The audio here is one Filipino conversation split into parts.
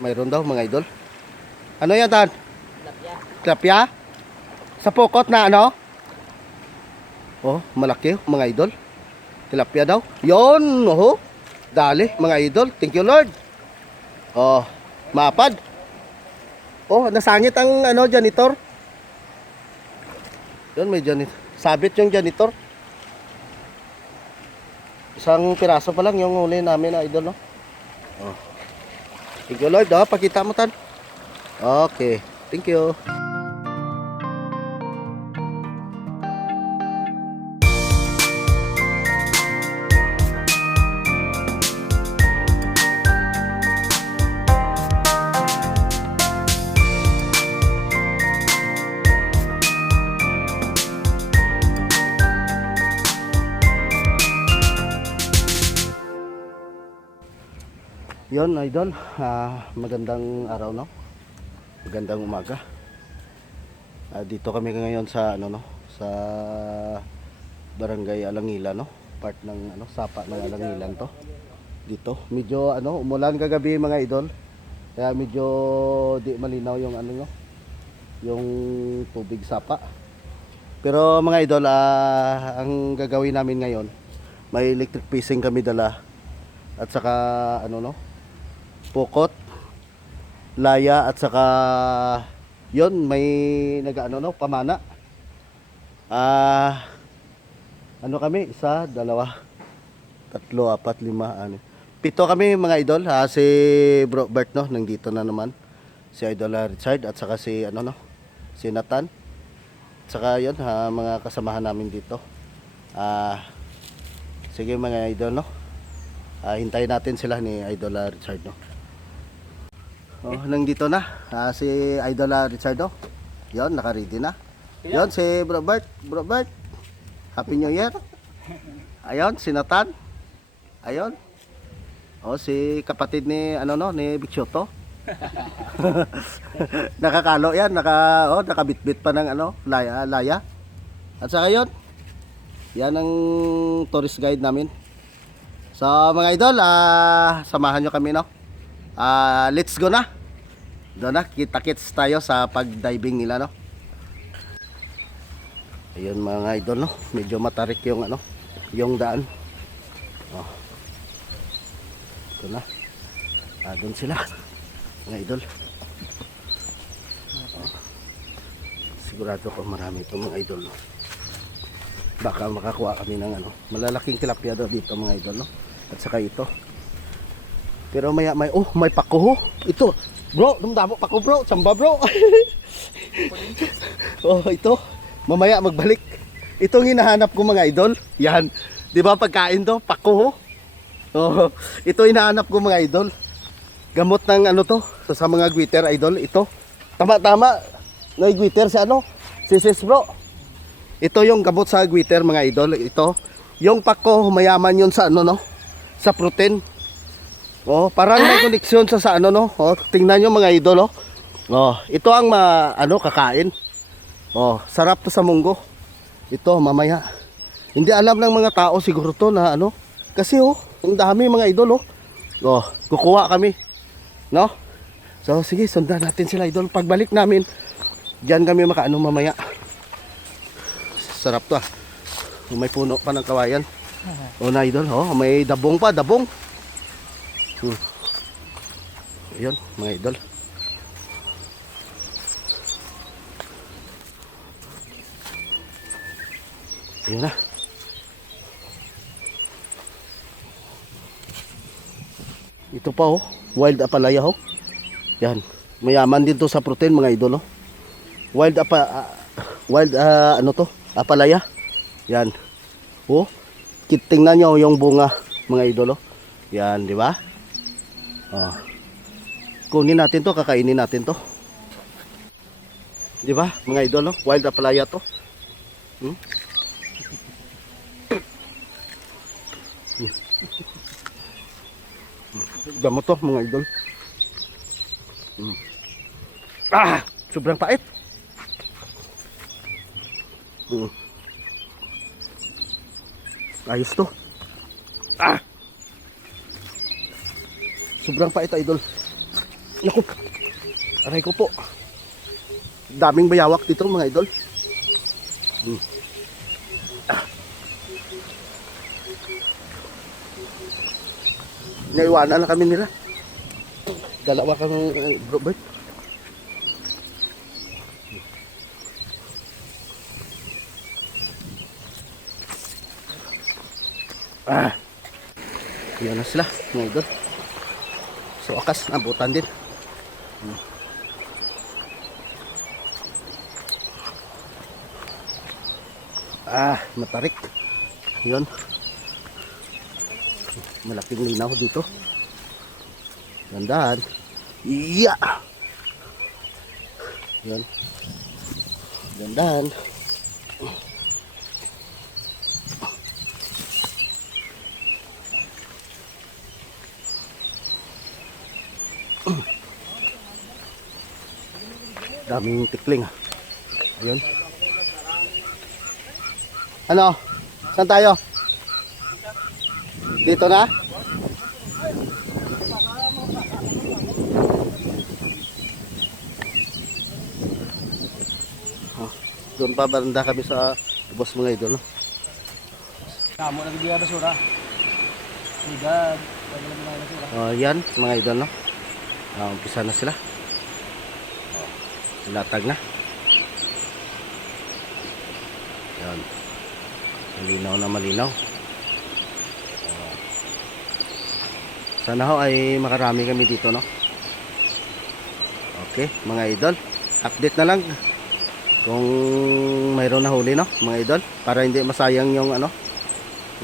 Mayroon daw mga idol. Ano yan, Tan? Tilapia. Tilapia? Sa pokot na ano? Oh, malaki mga idol. Tilapia daw. Yon, oh. Dali mga idol. Thank you Lord. Oh, mapad. Oh, nasangit ang ano janitor. Yon, may janitor. Sabit yung janitor. Isang piraso pa lang yung huli namin na idol, no? Oh. Thank you Lord, oh. Pakita mo, Tan. Okay. Thank you. Yon idol, magandang araw, no? Magandang umaga. Dito kami ngayon sa ano, no? Sa Barangay Alangila, no? Part ng ano, sapa ng Alangilan to. Dito, medyo ano, umulan kagabi mga idol. Kaya medyo di malinaw yung ano, no? Yung tubig sapa. Pero mga idol, ang gagawin namin ngayon, may electric fishing kami dala. At saka ano, no? Pokot, laya at saka yon may nagaano, no, pamana. Ano kami, isa, dalawa, tatlo, apat, lima, ano, pito kami mga idol. Si Bro Bert, no, nandito na naman, si Idol Richard at saka si ano, no, si Nathan at saka yon, mga kasamahan namin dito. Sige mga idol, no, hintayin natin sila ni Idol Richard, no. Oh, nandito na si Idol Richard, no. Yon, naka-ready na. Yon, si Bro Bert. Bro Bert, Happy New Year. Ayon, si Nathan. Ayon. Oh, si kapatid ni ano, no, ni Bichoto. Nakakalo yan, nakabitbit pa ng ano, laya. At saka yon, yan ang tourist guide namin. So mga idol, samahan nyo kami, no. Let's go na. Doon na, kita-kits tayo sa pag-diving nila, no. Ayun mga idol, no. Medyo matarik yung ano, yung daan. Oh. Ito na. Doon sila, mga idol. Sigurado ko marami itong mga idol, no. Baka makakuha kami ng ano, malalaking tilapia daw dito mga idol, no. At saka ito. Pero may pako ho. Ito, bro, dumdamo pako bro, samba bro. Oh, ito. Mamaya magbalik. Itong hinahanap ko mga idol. Yan. 'Di ba pagkain to, pako ho. Oh, ito hinahanap ko mga idol. Gamot ng ano to, sa mga guiter idol, ito. Tama-tama. May guiter sa ano? Sis bro. Ito yung gamot sa guiter mga idol, ito. Yung pako, mayaman 'yun sa ano, no? Sa protein. Oh, parang may koneksyon sa ano, no. Oh, tingnan niyo mga idol, oh. Oh, ito ang kakain. Oh, sarap to sa munggo. Ito mamaya. Hindi alam ng mga tao siguro to na ano. Kasi ang dami mga idol, oh. Oh, kukuha kami. No? So sige, sundan natin sila idol. Pagbalik namin, diyan kami makaano mamaya. Sarap to, May puno pa ng kawayan. Oh na idol, may dabong pa, dabong. Ayun, mga idol. Ayun na. Ito pa wild apalaya Yan. Mayaman din to sa protein mga idol Wild ano to? Apalaya. Yan. Tingnan nyo yung bunga mga idol Yan, di ba? Kunin natin to, kakainin natin to. Di ba? Mga idol, wild apalaya to. Gamot to, mga idol. Sobrang pait. Ayos to. Sobrang pait idol. Naku, aray ko po. Daming bayawak dito mga idol. Naiwanan na kami nila. Dalawa kami, Robert. Yan na sila mga idol. So akas, nabutan din. Matarik. Yun. Malaking linaw dito. Gandaan. Iya. Yun. Gandaan. Daming tikling. Ayun. Ano? Saan tayo? Dito na? Doon pa banda kami sa boss mga idol. No? Kamu lagi dia basura. Tidak, lagi basura. Yan mga idol. No? Umpisa na sila. Latag na. Yan. Malinaw na malinaw. Sana ho ay makarami kami dito, no? Okay, mga idol. Update na lang kung mayroon na huli, no? Mga idol. Para hindi masayang yung ano.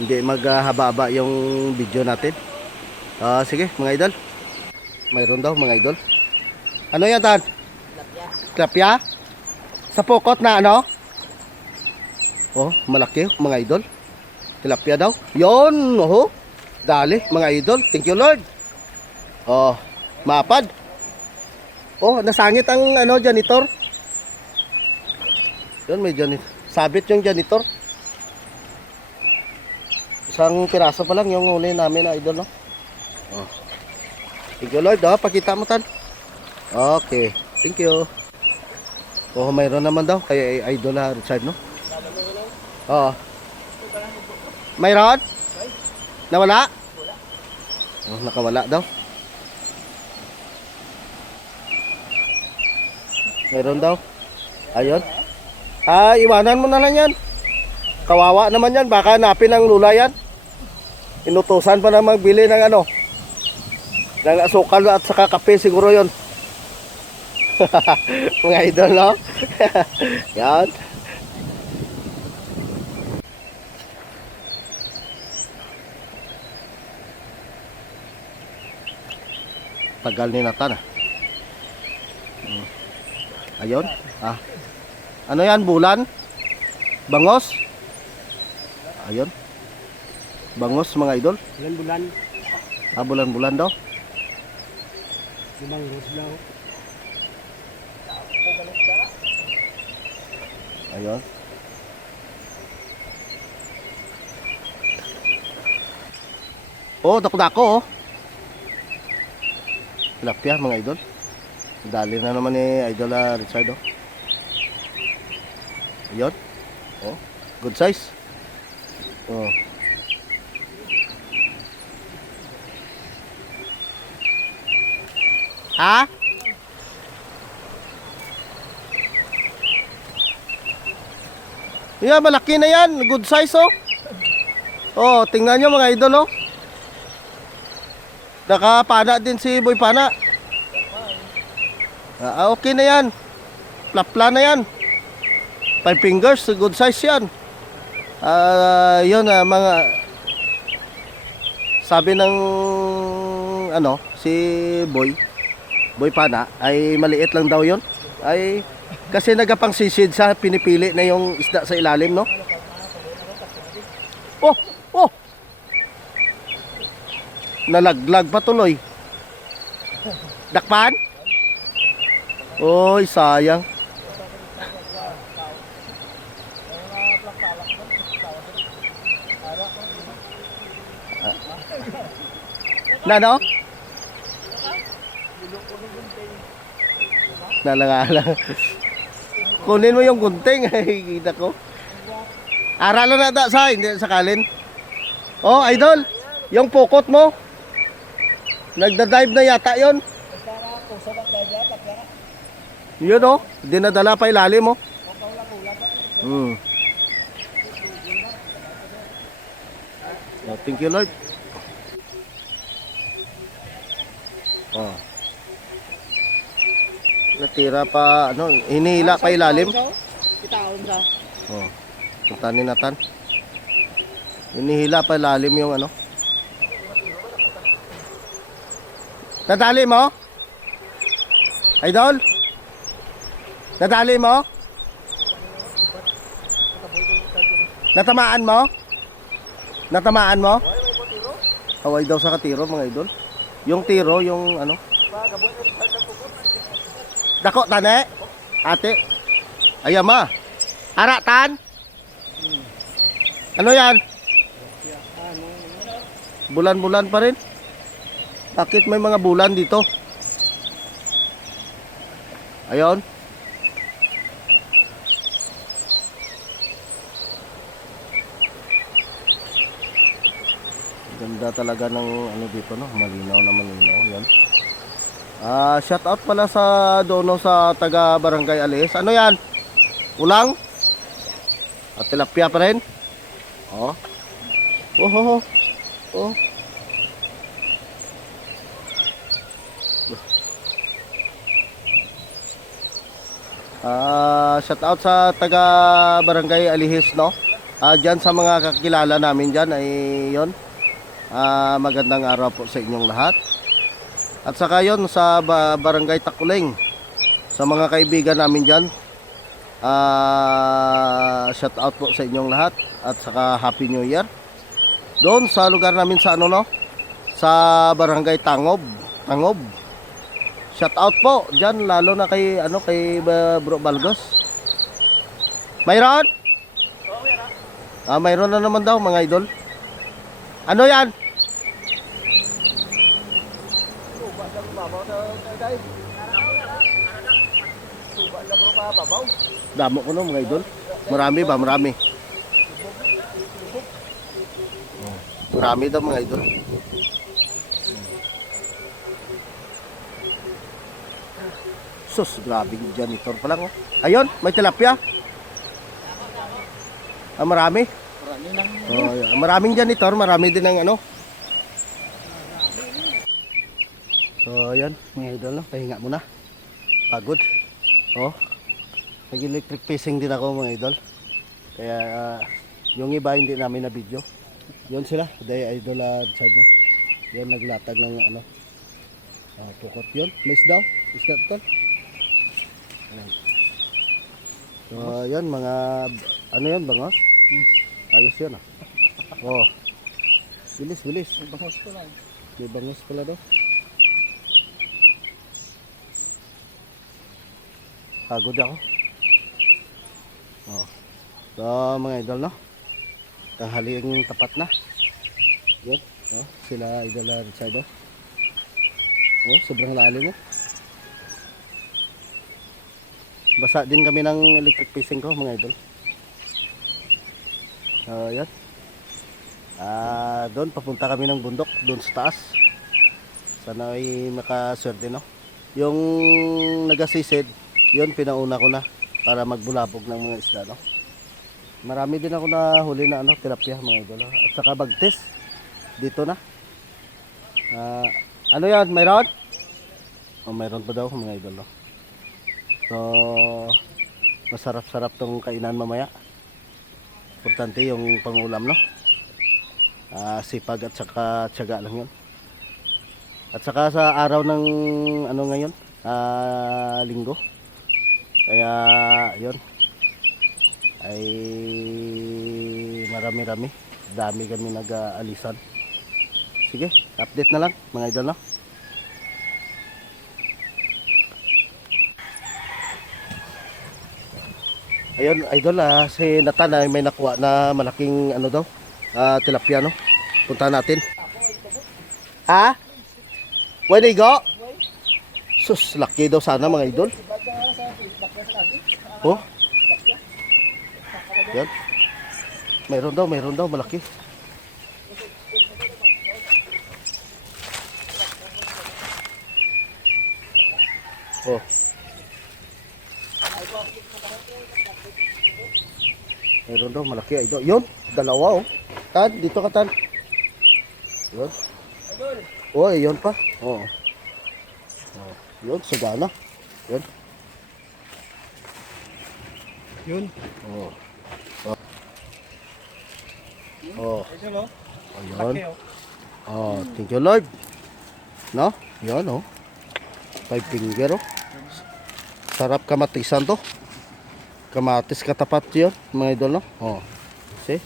Hindi maghaba-haba yung video natin. Sige, mga idol. Mayroon daw, mga idol. Ano yan, Tan? Tilapia? Sa pokot na ano? Oh, malaki mga idol. Tilapia daw. Yon, oh. Dali mga idol. Thank you Lord. Oh, mapad. Oh, nasangit ang ano janitor. Yon, may janitor. Sabit yung janitor. Isang piraso pa lang yung huli namin na idol, no? Oh. Thank you Lord, oh. Pakita mo Tan. Okay. Thank you. Oh, mayroon naman daw kay Idol Richard, no? Oo. Mayroon? Nawala? Oh, nakawala daw. Mayroon daw. Ayun. Iwanan mo na lang yan. Kawawa naman yan. Baka hanapin ng lula yan. Inutusan pa na magbili ng ano. Ng asukal at saka kape siguro yon. Mga idol, no? Yan. Tagal ni Nathan. Ayun. Ano yan? Bulan? Bangos? Ayun. Bangos mga idol. Bulan-bulan. Bulan-bulan daw. Bangos daw. Ayun. Oh, dako-dako oh. Tilapia mga idol. Dali na naman ni Idol Richard oh. Ayun. Oh, good size. Oh. Ha? Yeah, malaki na yan. Good size oh. Oh, tingnan nyo mga idol oh. Nakapana din si Boy Pana. Okay na yan. Plapla na yan. 5 fingers, good size yan. Yun mga sabi ng ano si Boy Pana ay maliit lang daw yun. Ay kasi nagapang sisid sa pinipili na yung isda sa ilalim, no? Oh! Nalaglag pa tuloy. Dakpan? Oy, sayang. Nalangalang. Kunin mo yung gunting. Ay, kita ko. Aralan na da sa, hindi sakalin. Oh, idol. Yung pukot mo. Nagda-dive na yata yon. Yun oh. Dinadala pa ilalim mo. Oh, thank you Lord. Oh. Natira pa, ano, hinihila pa ilalim. Itaon sa. Oh. Puntanin natin. Hinihila pa ilalim yung ano. Nadali mo? Idol? Nadali mo? Natamaan mo? Natamaan mo? Haway daw sa katiro mga idol. Yung tiro, yung ano. Dako tane? Ate? Ayama. Aratan? Ano yan? Bulan-bulan pa rin. Bakit may mga bulan dito? Ayon. Ganda talaga ng ano dito no, malinaw na malinaw yan. Shout out pala sa dono sa taga Barangay Alihis. Ano yan? Ulang? At tilapia pa rin? Oh. Oh. Oh. Shout out sa taga Barangay Alihis no. Diyan sa mga kakilala namin diyan ay 'yon. Magandang araw po sa inyong lahat. At saka 'yon sa Barangay Takuling. Sa mga kaibigan namin diyan. Shout out po sa inyong lahat at saka Happy New Year. Doon sa lugar namin sa ano no? Sa Barangay Tangob. Shout out po diyan lalo na kay ano kay Bro Balgos. Mayroon? Mayroon na naman daw mga idol. Ano 'yan? Damo ko no mga idol. Marami ba? Marami. Marami daw mga idol. Sus, grabe janitor pa lang oh. Ayun, may tilapia. Marami. Maraming janitor, marami din ng ano. So, ayan, mga idol, no? Pahinga muna. Pagod. Oh. Nag-electric fishing din ako mga idol. Kaya yung iba hindi namin na video. Yun sila, day idol side no. Yan naglatag ng ano. Pukot yun. Place down. Is that tol? So, yan mga ano yan, bangos? Ayos yan ah. Oh. Bilis. Bangos ko lang. May bangos pala daw. Pagod ako. Oh. So, mga idol no. Tanghaliang tapat na. Yan. Oh, sila idol side oh. Oh, sobrang lalim oh. Basa din kami ng electric fishing ko mga idol. Yan. Doon papunta kami ng bundok, doon sa taas. Sana ay makaswerte no. Yung nagasisid, yun pinauna ko na para magbulabog ng mga isda no. Marami din ako na huli na ano, tilapia mga idol. At saka bagtis dito na. Ano yan, mayroon? Oh, mayroon pa daw mga idol no. So, masarap-sarap tong kainan mamaya. Importante yung pangulam no. Sipag at saka tiyaga lang yun. At saka sa araw ng ano ngayon, linggo. Kaya yun ay marami-rami. Dami kami nag-aalisan. Sige, update na lang mga idol no. Ayun, idol, si Nathan ay may nakuha na malaking ano daw, tilapia no. Punta natin. Ha? Pwede go? Sus, laki daw sana mga idol. Oh. Yan. Mayroon daw, malaki. Oh. Mayroon daw, malaki idol. Yun, dalawa oh. Tan, dito ka tan. Yun. Oh, yun pa. Oo. Oh. Yun, sagana. Yun. Yun. Oh. Oh. Ito no? Ayun. Oh, thank you Lord. No? Yan oh. 5 finger oh. Sarap kamatisan to. Kamatis katapat yun, mga idol no? Oh. See?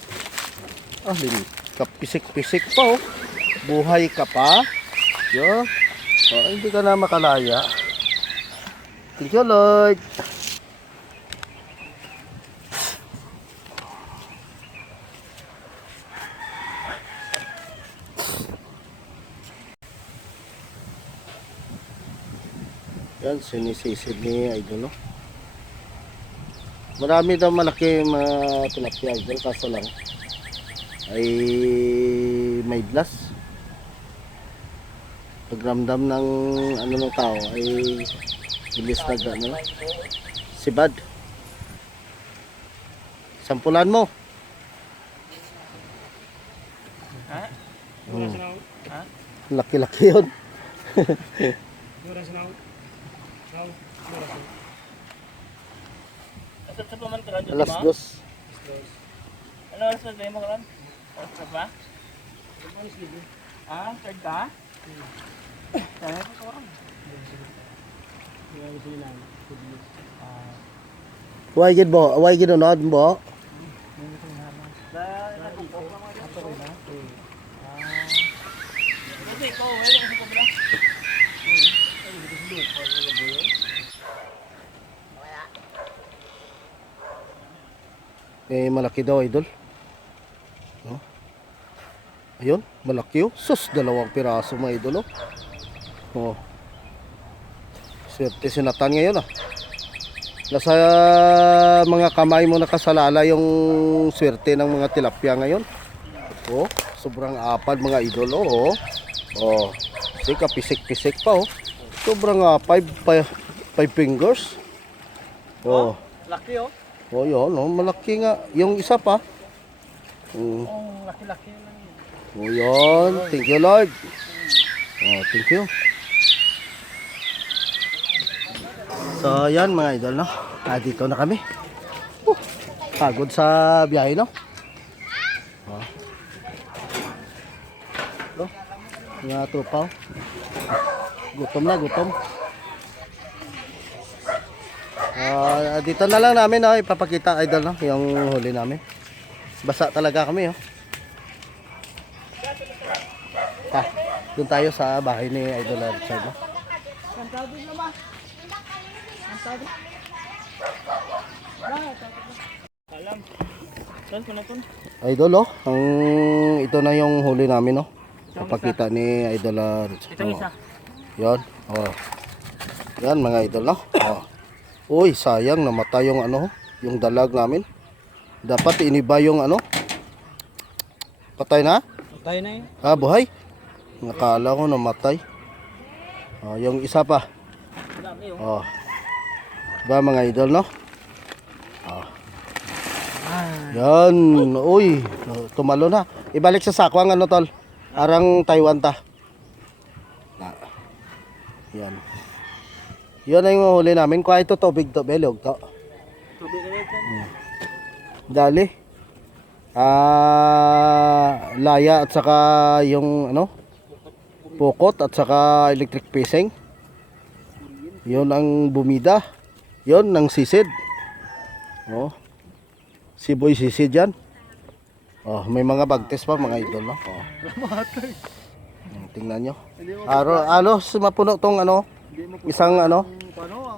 Ah, kapisik-pisik pa oh. Buhay ka pa. Yo. Oh, hindi ka na makalaya. Thank you Lord. Yan, sinisisid ni Idol, no? Marami daw malaki mga tilapia, Idol, kaso lang ay may blast. Pagramdam ng ano ng tao ay bilis na ano, sibad. Sampulan mo. Ha? Hmm. Ha? Laki-laki yun. Mura sa now. Now. Mura sa. Asa sa paman karon dito Alas mo? dos. Ano oras na tayo mo karon? Oras na ba? Ah, third ka? Kaya ko karon. Huwag gid bo, huwag gid unod bo. Eh, malaki daw, Idol. No? Ayun, malaki oh. Sus, 2 piraso mga Idol oh. Oh. Swerte si Nathan ngayon ah. Nasa mga kamay mo nakasalala yung swerte ng mga tilapia ngayon. Oh, sobrang apad mga Idol oh. Oh. Kasi kapisik-pisik pa oh. Sobrang 5 fingers. Oh. Laki oh. Oh, yun, oh, malaki nga. Yung isa pa. Oh, laki-laki lang yun. Oh, yun. Thank you, Lord. Oh, thank you. So, yan mga idol, no? Dito na kami. Pagod sa biyahe, no? Oh. Oh, mga tupaw. Gutom na, gutom. Dito na lang namin ipapakita idol no, yung huli namin. Basa talaga kami oh. Doon tayo sa bahay ni Idol Richard no. Alam. Saan ko na to? Idol oh, ito na yung huli namin no. Papakita ni Idol Richard. Itong isa. Yan. Oh. Yan mga idol no. Oh. Uy, sayang namatay yung ano, yung dalag namin. Dapat iniba yung ano. Patay na? Patay na yun. Ah, buhay. Nakala ko namatay. Oh, yung isa pa. Dami yun. Oh. Ba mga idol no? Oh. Yan. Uy, tumalo na. Ibalik sa sako ang ano tol. Arang Taiwan ta. Yan. Yun ang huli namin. Kuha ito tubig to, belog to. Tubig na ito. Dali. Laya at saka yung ano, pukot at saka electric fishing. Yun ang bumida. Yun ang sisid. Oh. Siboy sisid yan. Oh, may mga bagtes pa mga idol no. Oh. Tingnan nyo. Mapuno tong ano, isang ano,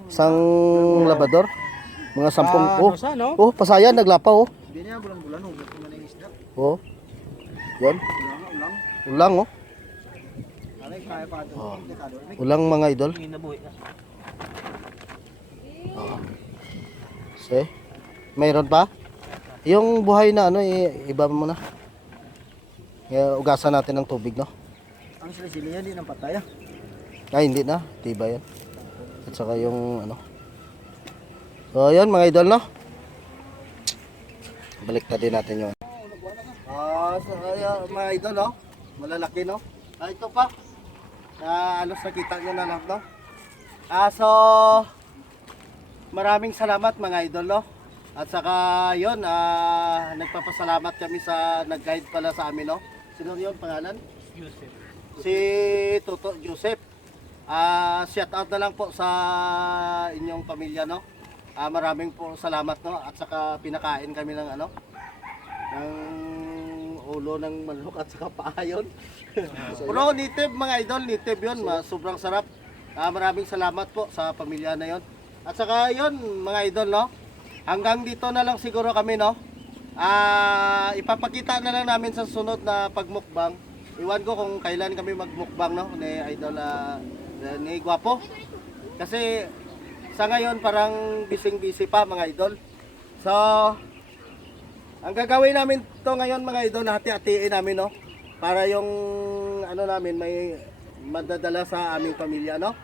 isang labador. Mga 10 oh, pasayan naglapaw oh. Hindi niya bulan-bulan oh. Bulan na isda. Oh. Yan. Ulang. Ulang oh. Oh. Ulang mga idol. Hindi na buhay na. Oh. See? Mayroon pa? Yung buhay na ano, iba mo na. Ugasan natin ng tubig, no? Ang sili yan, di nang patay ah. Ay, hindi na. Tiba yan. At saka yung ano. So, yun mga idol, no? Balik na din natin yun. So, mga idol, no? Malalaki, no? Ito pa. Alos nakita nyo na lang, no? So, maraming salamat mga idol, no? At saka, yun, nagpapasalamat kami sa nag-guide pala sa amin, no? Sino yun pangalan? Yusef. Si Toto Joseph. Shout out na lang po sa inyong pamilya, no? Maraming po salamat, no? At saka pinakain kami ng ano? Ng ulo ng manok at saka paayon. Pero native mga idol, native yun. Sobrang sarap. Maraming salamat po sa pamilya na yon. At saka yun mga idol, no? Hanggang dito na lang siguro kami, no? Ipapakita na lang namin sa sunod na pagmukbang. Iwan ko kung kailan kami magmukbang, no? Ni idol ni Guapo. Kasi sa ngayon parang busy pa mga idol. So ang gagawin namin to ngayon mga idol, hati-hatiin namin, no? Para yung ano namin may madadala sa aming pamilya, no?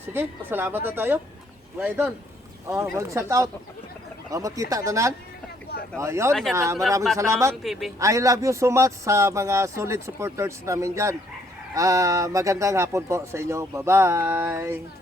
Sige, pasalamat na tayo mga idol. Mag-shout out. Magkita tanan. Yun, maraming salamat. I love you so much sa mga solid supporters namin dyan. Magandang hapon po sa inyo. Bye-bye.